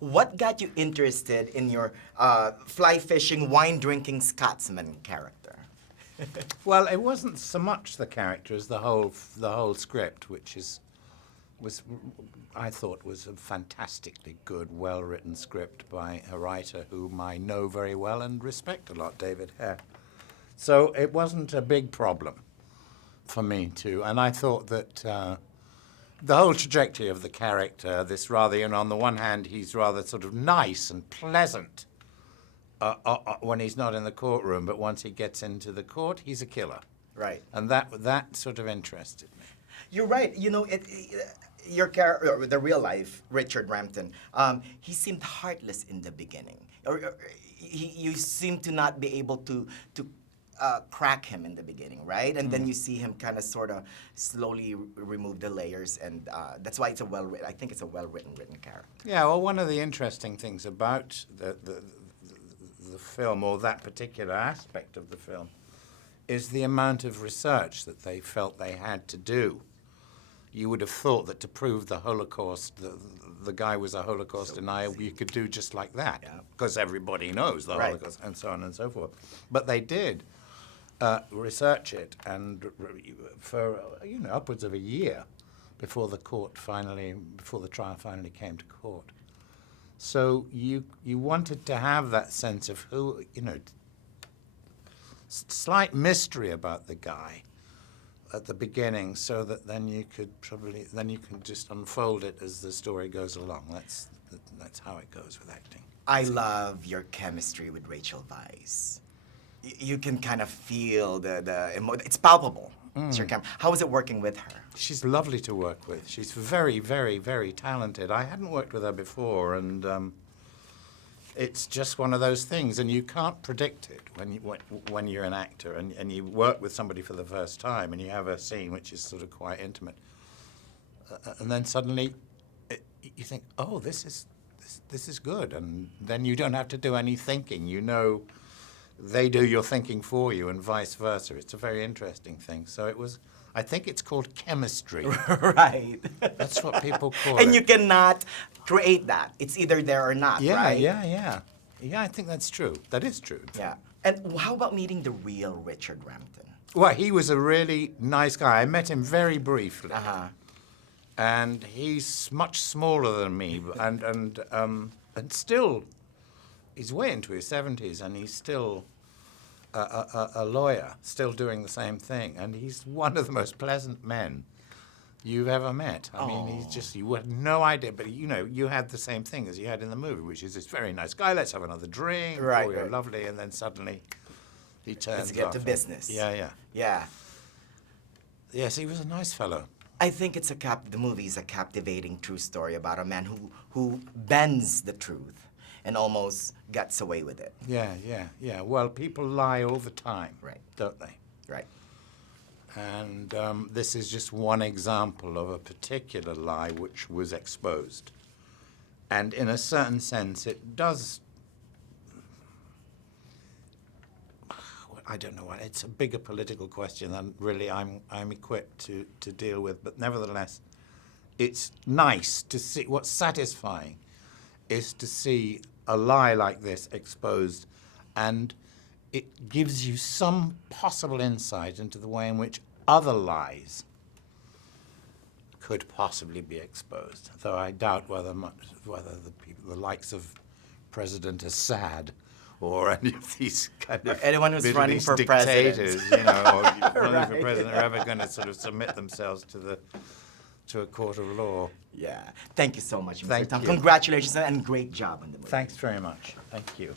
What got you interested in your fly fishing, wine drinking Scotsman character? Well, it wasn't so much the character as the whole script, which was I thought was a fantastically good, well-written script by a writer whom I know very well and respect a lot, David Hare. So it wasn't a big problem for me to, and I thought that the whole trajectory of the character, this rather, on the one hand, he's rather sort of nice and pleasant when he's not in the courtroom, but once he gets into the court, he's a killer. Right. And that sort of interested me. You're right. Your character, the real life Richard Rampton, he seemed heartless in the beginning. You seem to not be able to crack him in the beginning, right? And then you see him kind of sort of slowly remove the layers, and that's why it's I think it's a well-written character. Yeah, well, one of the interesting things about the film, or that particular aspect of the film, is the amount of research that they felt they had to do. You would have thought that to prove the Holocaust, the guy was a Holocaust denier, you could do just like that, because everybody knows the Holocaust, and so on and so forth. But they did research it, and for upwards of a year before the trial finally came to court. So you wanted to have that sense of who, slight mystery about the guy at the beginning, so that then you can just unfold it as the story goes along. That's how it goes with acting. I love your chemistry with Rachel Weisz. You can kind of feel it's palpable. It's your How was it working with her? She's lovely to work with. She's very, very, very talented. I hadn't worked with her before, and it's just one of those things, and you can't predict it when you're an actor and you work with somebody for the first time and you have a scene which is sort of quite intimate, and then suddenly you think, oh, this is good, and then you don't have to do any thinking. They do your thinking for you, and vice versa. It's a very interesting thing. So it was. I think it's called chemistry. Right. That's what people call it. And you cannot create that. It's either there or not, right? Yeah, I think that's true. That is true. Yeah. And how about meeting the real Richard Rampton? Well, he was a really nice guy. I met him very briefly. Uh-huh. And he's much smaller than me, and still, he's way into his 70s, and he's still a lawyer, still doing the same thing. And he's one of the most pleasant men you've ever met. I mean, you had no idea, but you had the same thing as you had in the movie, which is this very nice guy, let's have another drink, right, you're lovely, and then suddenly he turns Let's get off. to business. Yeah. Yes, he was a nice fellow. I think the movie is a captivating true story about a man who bends the truth and almost gets away with it. Yeah. Well, people lie all the time, right? Don't they? Right. And this is just one example of a particular lie which was exposed. And in a certain sense, it does. I don't know what. It's a bigger political question than really I'm equipped to deal with. But nevertheless, it's nice to see. What's satisfying is to see a lie like this exposed, and it gives you some possible insight into the way in which other lies could possibly be exposed. Though I doubt whether the likes of President Assad or any of these kind of anyone who's running for dictators, president, or running for president, are ever going to sort of submit themselves to a court of law. Yeah. Thank you so much, Mr. Thank Tom. you. Congratulations and great job on the movie. Thanks very much. Thank you.